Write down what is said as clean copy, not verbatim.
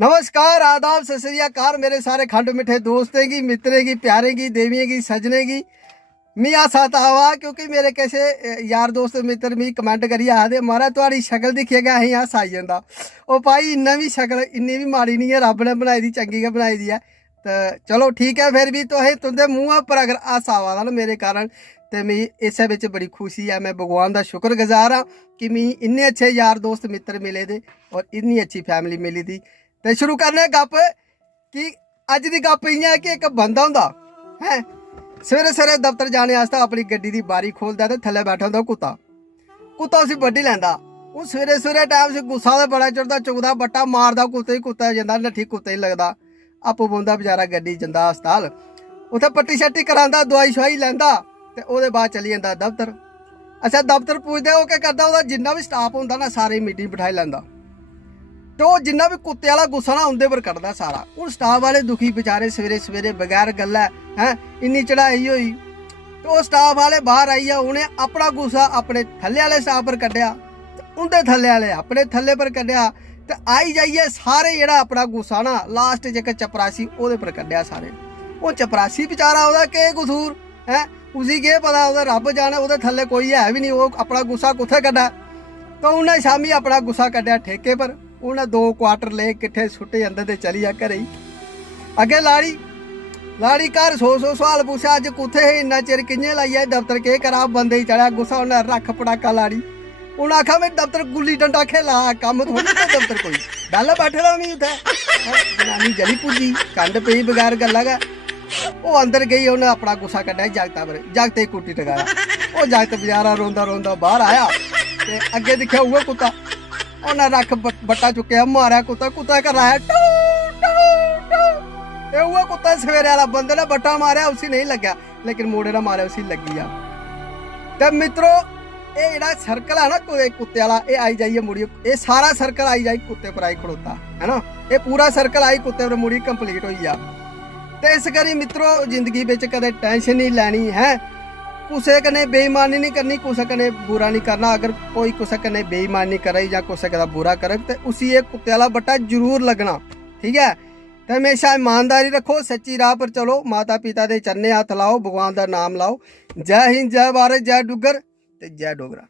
नमस्कार, आदाब, सत श्री अकाल मेरे सारे खंड मिठे दोस्तें की, मित्रें की, प्यारे की, देवियों की, सजने की। मियाँ साथ आवा क्योंकि मेरे कैसे यार दोस्त मित्र मी कमेंट करिए आखदे महाराज तुहाड़ी शक्ल दिक्खियै अहीं हस आई जंदा। ओ भाई इन्ना भी शक्ल इन्नी भी माड़ी नहीं है, रब ने बनाई दी चंगी गै बनाई दी है। तो चलो ठीक है, फिर भी तुसें तुंदे मूंह पर अगर हस आवा दा ना मेरे कारण ते मिगी इस्सै बिच बड़ी खुशी है। मैं भगवान दा शुक्रगुजार हाँ कि मिगी इन्ने अच्छे यार दोस्त मित्र मिले दे और इन्नी अच्छी फैमिली मिली दी। तो शुरू करने गप कि अज की गप इ'यां है कि एक बंदा होंदा है सवेरे सवेरे दफ्तर जाने आस्तै अपनी गड्डी की बारी खोलदा ते थल्ले बैठा होंदा कुत्ता। कुत्ता उसी बड्ढी लैंदा। हूँ सवेरे सवेरे टाइम से गुस्सा तो बड़ा चढ़दा, चुकदा बट्टा मारदा कुत्ते, कुत्ता जंदा नट्ठी कुत्ते ही लगदा। आपू बौंदा बेचारा गड्डी जंदा हस्पताल, उत्थै पट्टी शट्टी करांदा, दवाई शवाई लैंदा ते ओह्दे बाद चली जंदा दफ्तर। अच्छा दफ्तर पुजदे ओह् केह् करदा, ओह्दा जिन्ना भी स्टाफ होंदा ना सारे मीटिंग बिठाई लैंदा तो जिन्ना भी कुत्ते वाला गुस्सा ना उंदे पर कड्ढदा सारा। हूँ स्टाफ वाले दुखी बेचारे सवेरे सवेरे बगैर गल्ला हैं इन्नी चढ़ाई होई तो स्टाफ वाले बाहर आइया, उन्हें अपना गुस्सा अपने थल्ले वाले स्टाफ पर कड्ढिया, उंदे थल्ले वाले अपने थल्ले पर कड्ढिया ते आई जाइए सारे जेह्ड़ा अपना गुस्सा ना लास्ट च इक चपरासी ओह्दे पर कड्ढिया सारे। वो चपरासी बेचारा ओह्दा केह् कसूर है, उसी केह् पता, ओह्दा रब जाने, ओह्दे थल्ले कोई है भी नहीं, ओह् अपना गुस्सा कुत्थै कड्ढा। तो उन्हें शामी अपना गुस्सा कड्ढिया ठेके पर। उन्हें 2 क्वार्टर ले किट्ठे सुट्टे अंदर ते चली आ घरे। अगे लाड़ी लाड़ी घर 100 सवाल पुछा, अज कुत्थे है इन्ना चिर, कि'यां लाइया दफ्तर, केह् करा, बंदे ही चढ़ा गुस्सा, उन्हें रख पटाका लाड़ी। उन्हें आखा मैं दफ्तर गुल्ली डंडा खेला, कम थोड़ी दफ्तर कोई बेल्ला बैठे दा नहीं उत्थै। जनानी जली पुजी कंड पेई बगैर गल्ला गै। वो अंदर गई, उन्हें अपना गुस्सा कड्ढिया जागता पर, जागते कुट्टी टकाया। वो जागत बेचारा रोंदा रोंदा बाहर आया ते अगे दिक्खेआ उ'ऐ कुत्ता। उन्हें रख बट्टा चुकया, मारा कुत्ता, कुत्ता कराया टू टू टू। उ'ऐ कुत्ता सवेरे वाला बंदे ने बट्टा मारिया, उसी नहीं लग्या लेकिन मुड़े ने मारे उसी लगी गया। ते मित्रों ये जेह्ड़ा सर्कल है ना कुत्ते वाला, ये आई जाइए मुड़ी, ये सारा सर्कल आई जाए कुत्ते पर आई खड़ोता है ना, ये पूरा सर्कल आई कुत्ते पर मुड़ी कंप्लीट हो गया। तो इस करी मित्रों जिंदगी बिच कदे टेंशन नहीं लैनी है, कुसै कन्नै बेईमानी नहीं करनी, कुसै कन्नै बुरा नहीं करना। अगर कोई कुसै कन्नै बेईमानी करे या कुसै का बुरा करे तो उसी एक कुत्ते वाला बट्टा जरूर लगना, ठीक है। तो हमेशा ईमानदारी रखो, सच्ची राह पर चलो, माता पिता के चरने हत्थ लाओ, भगवान का नाम लाओ। जय हिंद, जय भारत, जय डुग्गर ते जय डोगरा।